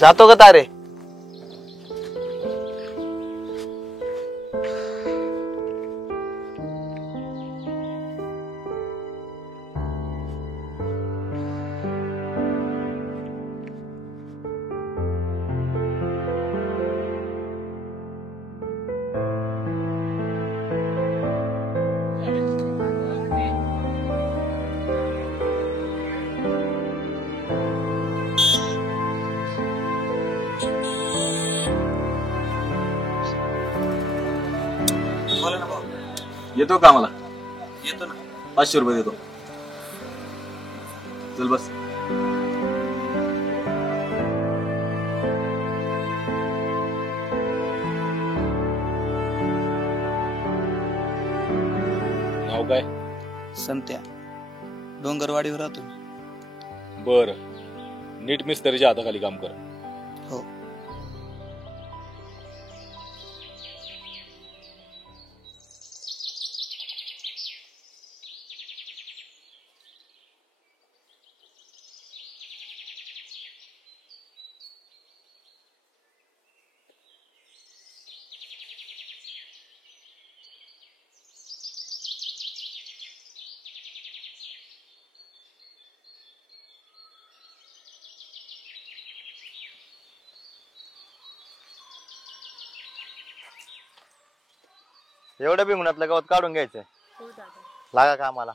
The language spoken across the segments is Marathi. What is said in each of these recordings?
जातो का तारे? येतो का मला? येतो ना. 500 रुपये देतो. चल बस. नाव काय? संत्या. डोंगरवाडीवर राहतो. बर. नीट मिस्त्रीच्या हाताखाली काम कर. हो. एवढं भिंगणातलं गवत काढून घ्यायचंय. लागा कामाला.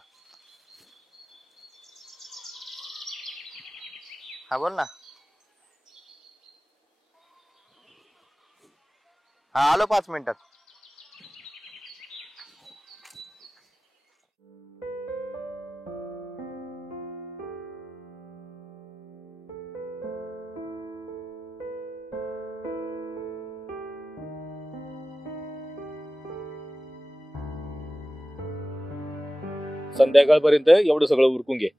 हा बोल ना. हा आलो 5 मिनिटात. संध्याकाळपर्यंत एवढं सगळं उरकून घे.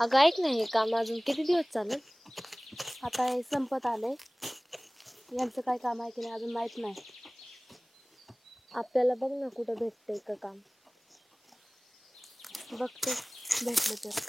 अगं ऐक ना, हे काम अजून किती दिवस चालेल? आता हे संपत आलंय. यांचं काय काम आहे की नाही अजून माहित नाही. आपल्याला बघ ना कुठं भेटतंय का काम. बघते भेटलं तर.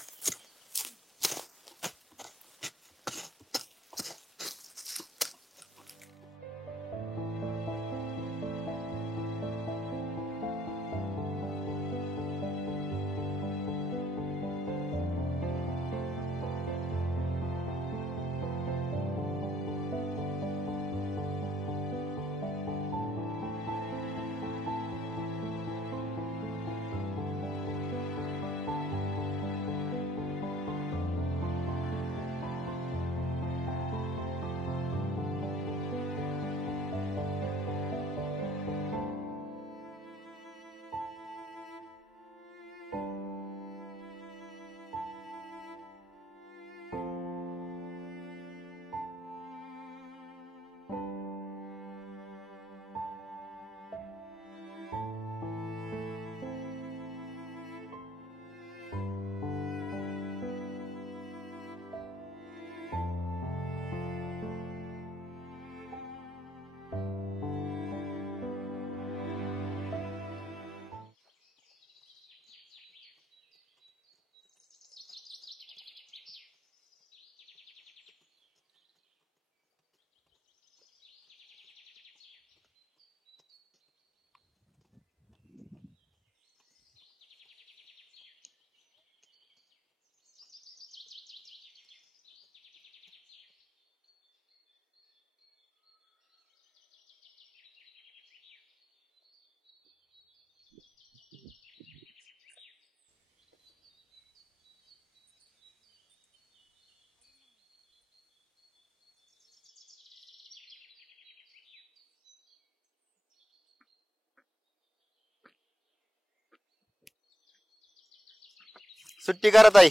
सुट्टी करत आई.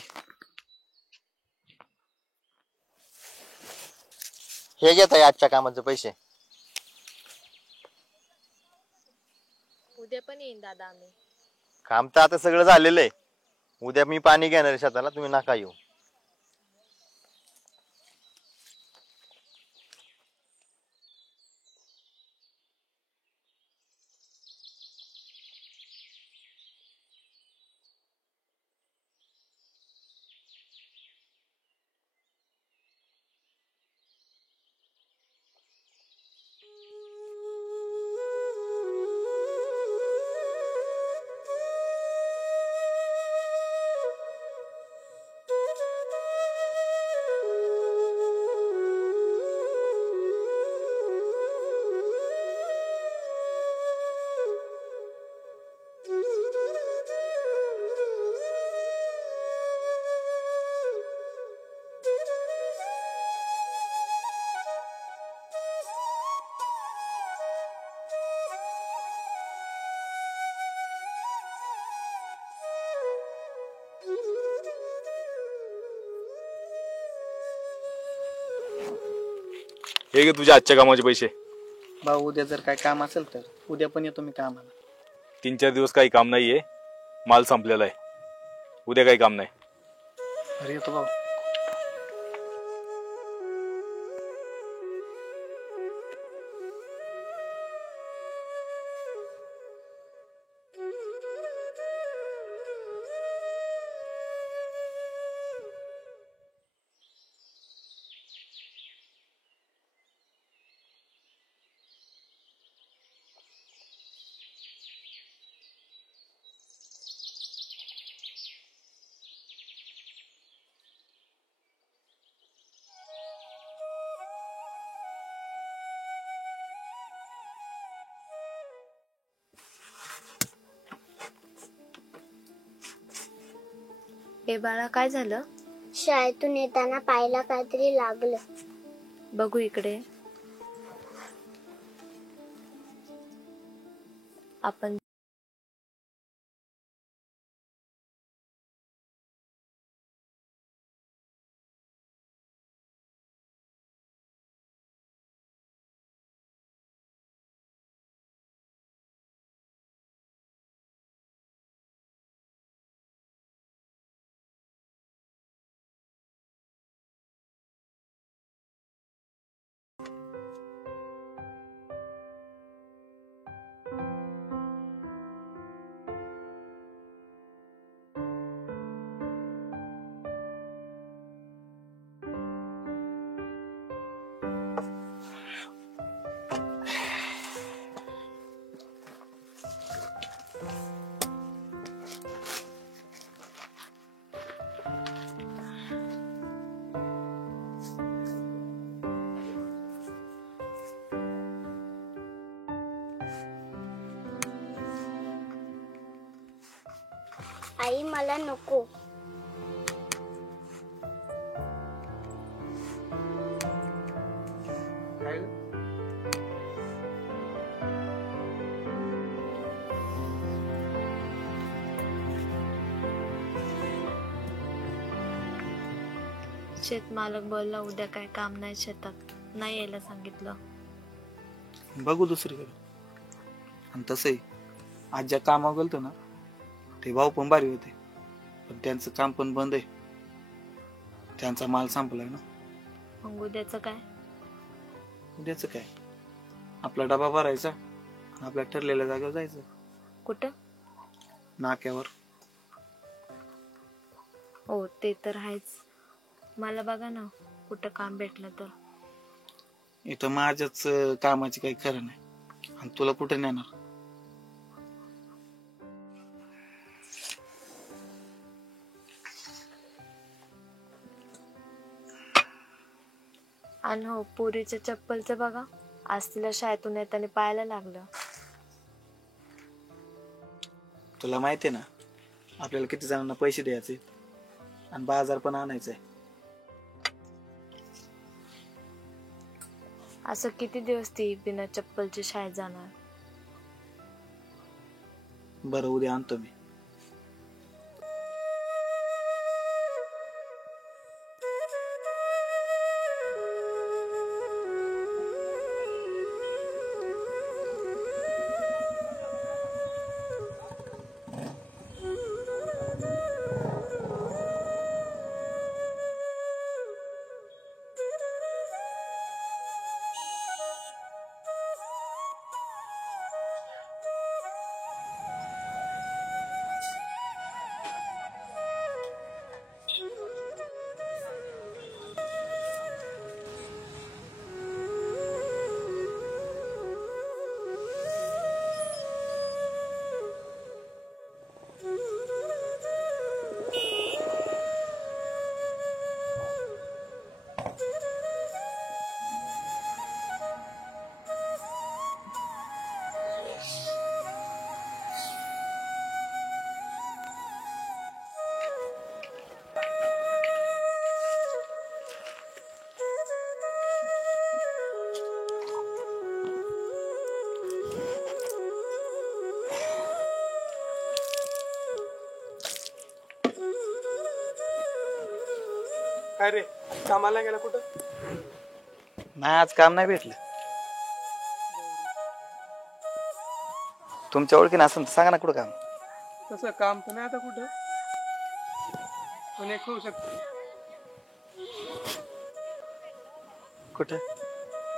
हे घेत आहे आजच्या कामाचे पैसे. उद्या पण येईन दादा आम्ही. काम तर आता सगळं झालेलं आहे. उद्या मी पाणी घेणार आहे शेताला, तुम्ही नका येऊ. हे घे तुझ्या आजच्या कामाचे पैसे. भाऊ उद्या जर काय काम असेल तर उद्या पण येतो मी कामाला. 3-4 दिवस काही काम नाहीये, माल संपलेला आहे. उद्या काही काम नाही. अरे येतो भाऊ. ए बाळा, काय झालं? शाळेतून येताना पायला काहीतरी लागलं. बघू इकडे. आपण आई मला नको. शेत मालक बोलला उद्या काय काम नाही शेतात, नाही यायला सांगितलं. बघू दुसरीकडे. आणि तसंही आज ज्या कामावर गेलतो ना ते भाऊ पण भारी होते, पण त्यांचं काम पण बंद आहे. त्यांचा माल संपलाय ना. मग उद्याचं काय? उद्याचं काय, आपला डबा भरायचा आणि आपल्या ठरलेल्या जागेवर जायचं. कुठं? नाक्यावर. हो ते तर आहेच. मला बघा ना कुठं काम भेटलं तर. इथं माझ्याच कामाची काही खरं नाही आणि तुला कुठे नेणार. आणि हो, पोरीच्या चप्पलचं बघा, आज तिला शाळेतून येताना पायाला लागलं. तुला माहिती आहे ना आपल्याला किती जणांना पैसे द्यायचे आणि बाजार पण आणायचंय. असं किती दिवस ती बिना चप्पलची शाळेत जाणार? बरं उद्या आणतो मी. काय रे कामाला गेला कुठं? नाही आज काम नाही भेटलं. तुमच्या ओळखीनं असं सांगा ना कुठं काम. तसं काम तर नाही आता कुठं, पण एक होऊ शकतो. कुठं?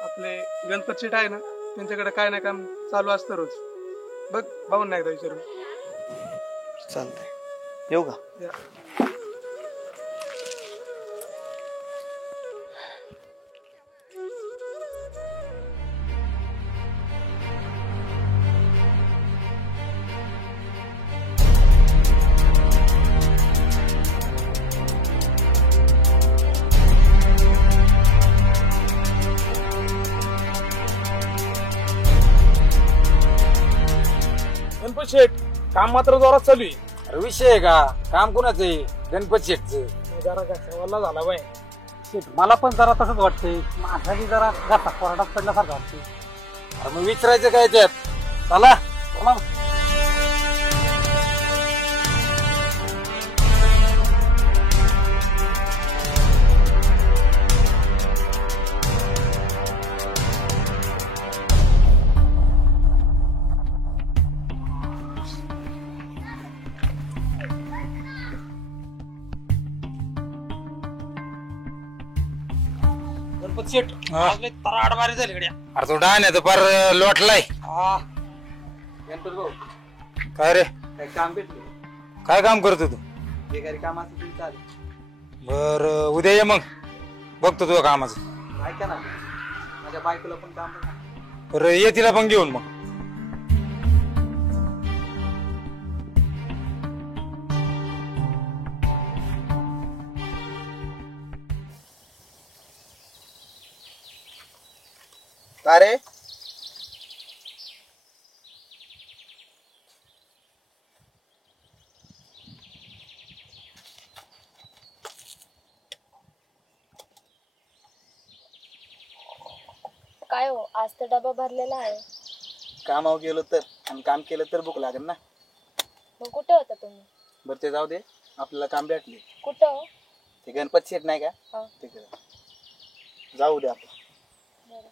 आपले गणपत शेट आहे ना, त्यांच्याकडे काय नाही काम चालू असतं रोज. बघ पाहून नाही एकदा विचारून. चालतंय, येऊ का? या. गणपत शेठ काम मात्र जोरात चालू आहे. विषय आहे का? काम कोणाचं आहे? गणपत शेठचं. जरा घासावाला झाला बाय शेठ. मला पण जरा तसंच वाटतंय. माझ्याही जरा घासा कोरडात पडल्यासारखं वाटतंय. अरे मग विचारायचं काय त्यात? चला चला. गणपत शेठ तराड बारी झाली गड्या. अरे तो डाण्याचं पार लोटलाय. गणपत भाऊ, काय रे, काय काम भेटलं? काय काम करतो तू? बेकारी काम असं तुम्ही चालेल. बर उद्या ये मग, बघतो तुझ्या कामाचं. ऐका ना, माझ्या बायकोला पण काम बघा. बरं ये तिला पण घेऊन मग. का रे? काय हो, आज तर डबा भरलेला आहे. कामावर गेलो तर आणि काम केलं तर भूक लागेल ना. मग कुठे होता तुम्ही? बरं ते जाऊ दे, आपल्याला काम भेटले. कुठं हो? ते गणपत शेठ नाही का, हा. तिकडे जाऊ दे आपण. बरं.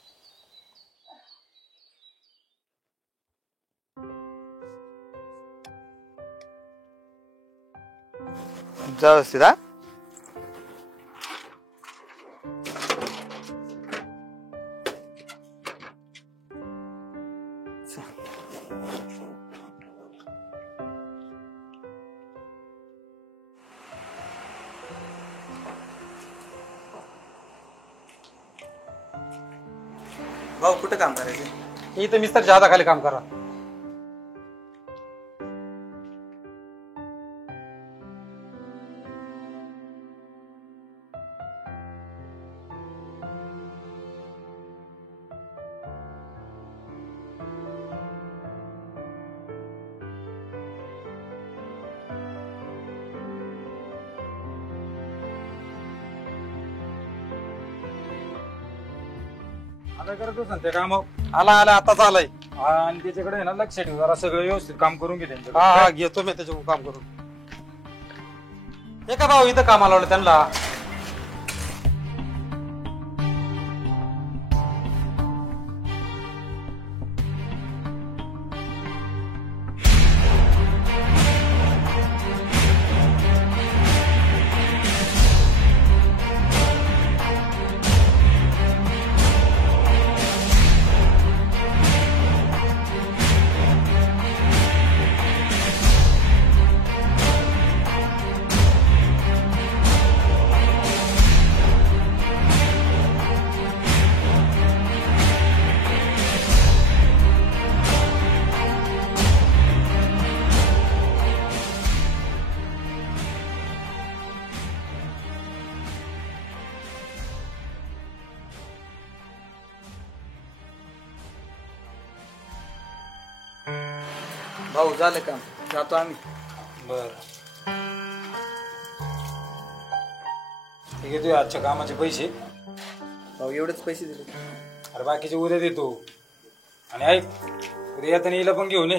व्यवस्थित हा. भाऊ कुठं काम करायचं? इथं मिस्टरच्या हाताखाली काम करा. आता करतो ते काम. आला आला आताच आलाय. आणि त्याच्याकडे आहे ना लक्ष ठेव, जरा सगळं व्यवस्थित काम करून घे त्यांच्याकडे. हा हा घेतो मी त्याच्याकडून काम करून. हे का भाऊ इथं कामाला लावलं त्यांना? भाऊ झालं काम, जातो आम्ही. बर ठीक आहे, तुझ्या आजच्या कामाचे पैसे. भाऊ एवढेच पैसे दिले. अरे बाकीचे उद्या देतो. आणि ऐक, उद्या येताना हिला पण घेऊन ये.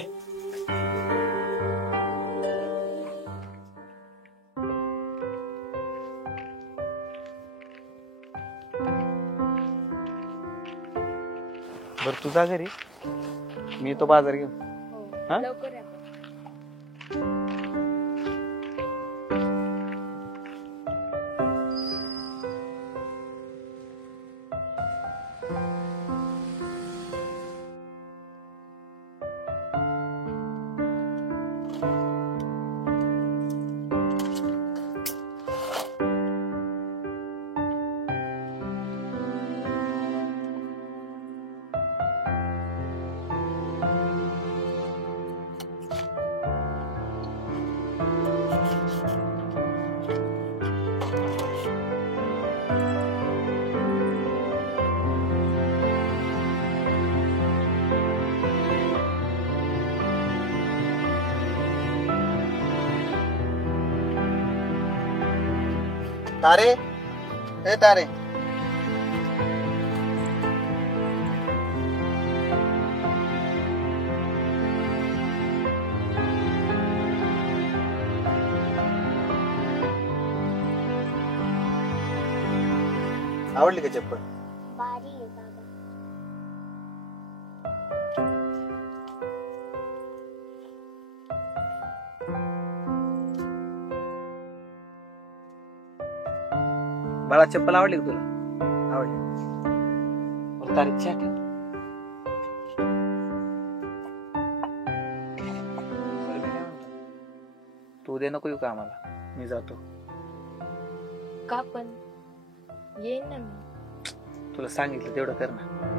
तुझा घरी मी तो बाजार घेऊन हा? लवकर या. तारे ए तारे आवडली का चप्पल? भारी आहे बाबा. बाळा चप्पल आवडली का तुला? आवडली. बरं, तारीख चहा ठेव. बरं, मी काय म्हणतो, तू उद्या नको येऊ का आम्हाला? मी जातो. का पण येईन ना मी. तुला सांगितलं तेवढं कर ना.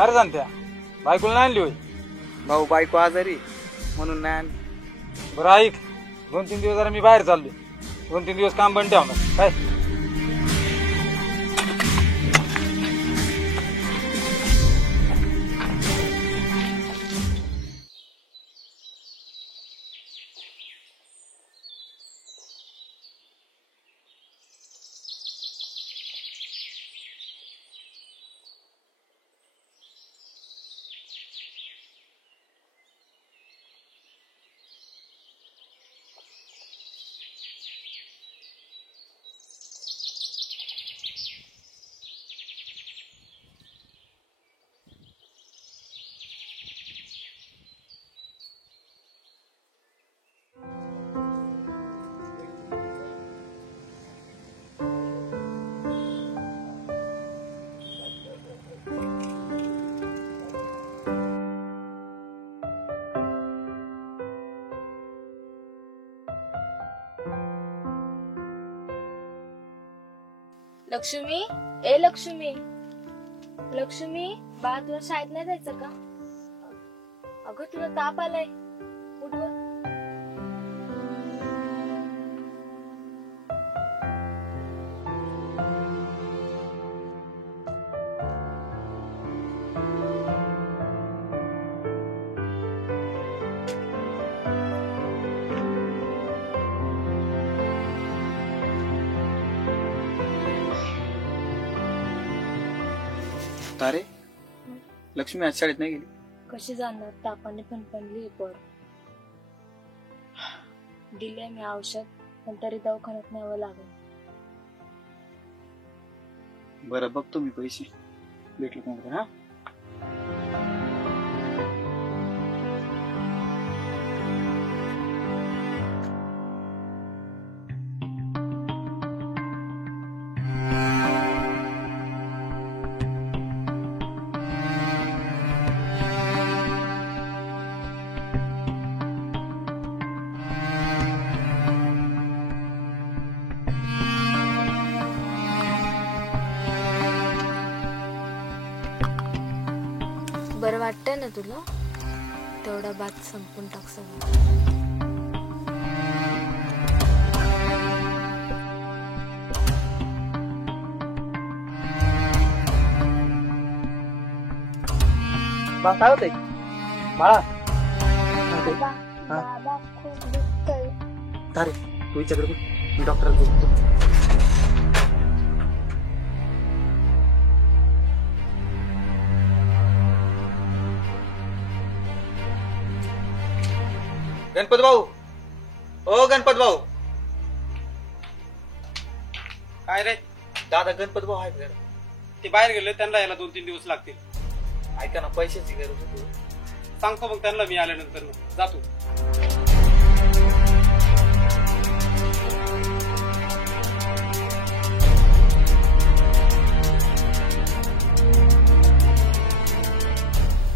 अरे सांगत्या बायकोला नाही आणली होय? भाऊ बायको आजारी म्हणून नाही आणली. बरं ऐक, 2-3 दिवस जरा मी बाहेर चाललोय. 2-3 दिवस काम बंद ठेवणार काय. लक्ष्मी, ए लक्ष्मी, लक्ष्मी, बा तुला शाळेत नाही जायचं का? अगं तुला ताप आलाय, उठ ग. तारे लक्ष्मी आज शाळेत नाही गेली? कशी जाणार, तापाने फणफणली पर. दिले मी औषध, पण तरी दवाखान्यात न्यावं लागेल. बरं बघतो मी पैसे भेटले कोणतं. हा बरं वाटतंय ना तुला? तेवढा बात संपून टाक सगळं. बा काय होतंय बाळा? बाबा खूप दुखतंय. तारे तू विचार मी डॉक्टर बोलतो. गणपत भाऊ, ओ गणपत भाऊ. काय रे? दादा गणपत भाऊ आहेत घरी. ते बाहेर गेले, त्यांना यायला 2-3 दिवस लागतील. ऐका ना, पैशाची गरज होती. सांगतो मग त्यांना मी आल्यानंतर. जातो.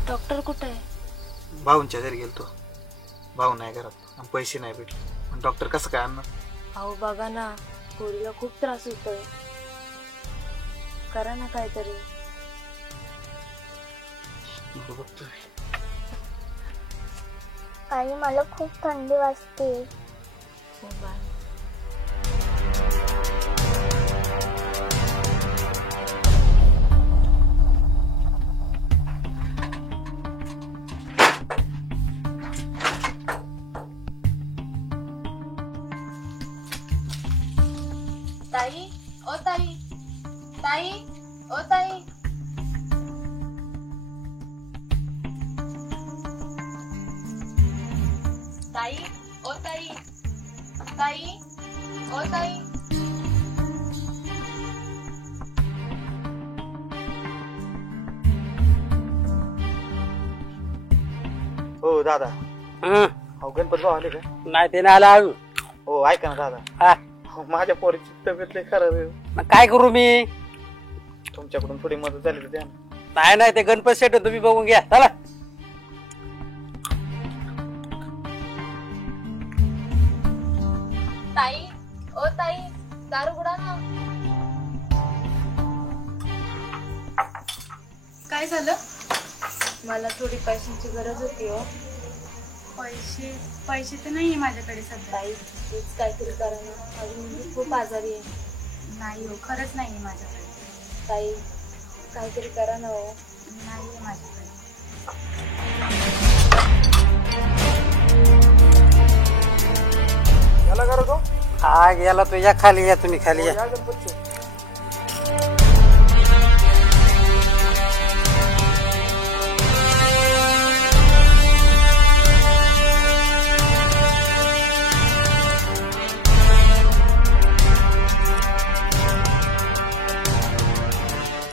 डॉक्टर कुठे आहे? भाऊंच्या घरी गेलतो. भाऊ नाही घरात आणि पैसे नाही भेटले. डॉक्टर कसं काय आणणार? अहो बघा ना, पोरीला खूप त्रास होतोय. करा ना काहीतरी. बघतोय. आणि मला खूप थंडी वाजते. हो बाय. ताई, ओ ताई, ताई, ओ ताई. ताई, ओ ताई, ताई, ओ ताई. हो दादा. हो गणपत भाऊ आले का? नाही ते नाही आला. हो ऐका ना दादा. हो, माझ्या पोरीची तब्येत लई खराब आहे. काय करू मी? तुमच्याकडून थोडी मदत झाली तर द्या ना. नाही ते गणपत शेट तुम्ही बघून घ्या. चला. ताई, ओ ताई, दार उघडा ना. काय झालं? मला थोडी पैशांची गरज होती हो. पैसे तर नाहीये माझ्याकडे सध्या. ताई प्लीज काहीतरी करा ना. माझी मुलगी खूप आजारी आहे. नाही हो, खरंच नाहीये माझ्याकडे. ताई काहीतरी करा ना हो. नाहीये माझ्याकडे. याला करा तो. हा गेला तो. या खाली या, तुम्ही खाली या. या गणपत शेठ.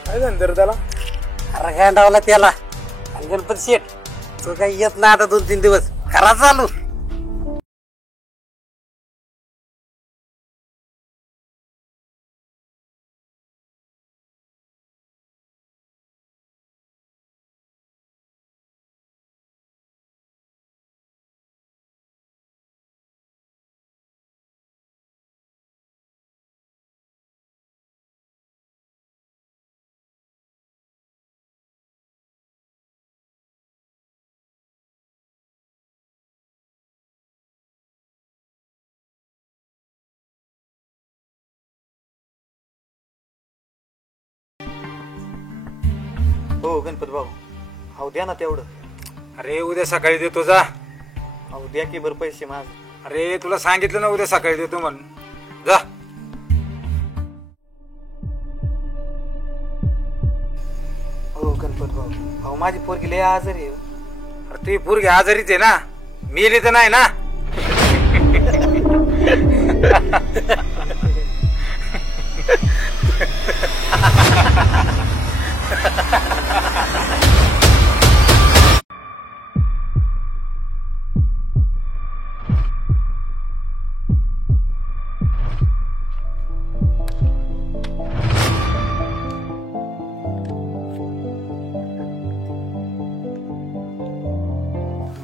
काय झालं त्याला? अरे गांडावला त्याला. आणि गणपत शेठ तो काही येत नाही आता 2-3 दिवस. खरा चालू. हो गणपत भाऊ. हो द्या ना तेवढं. अरे उद्या सकाळी देतो जा. हो द्या की बरं पैसे माझे. अरे तुला सांगितलं ना उद्या सकाळी देतो म्हणून. जा. हो गणपत भाऊ. भाऊ माझी पोरगी लय आजारी आहे. अरे तुझी पोरगी आजारीच आहे ना, मेली तर नाही ना.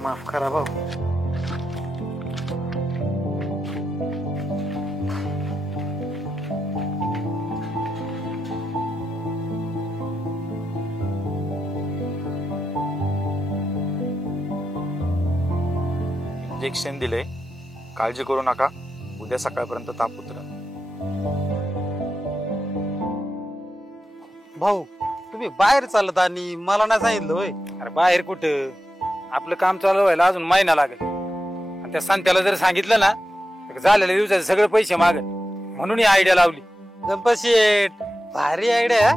माफ करा भाऊ. इंजेक्शन दिले, काळजी करू नका, उद्या सकाळपर्यंत ताप उतरेल. भाऊ तुम्ही बाहेर चालत आणि मला नाही सांगितलं होय. अरे बाहेर कुठं, आपलं काम चालू व्हायला अजून महिना लागेल. आणि त्या संत्याला जर सांगितलं ना तर झालेल्या दिवसाचे सगळे पैसे मागेल. म्हणून ही आयडिया लावली. गणपत शेठ भारी आयडिया.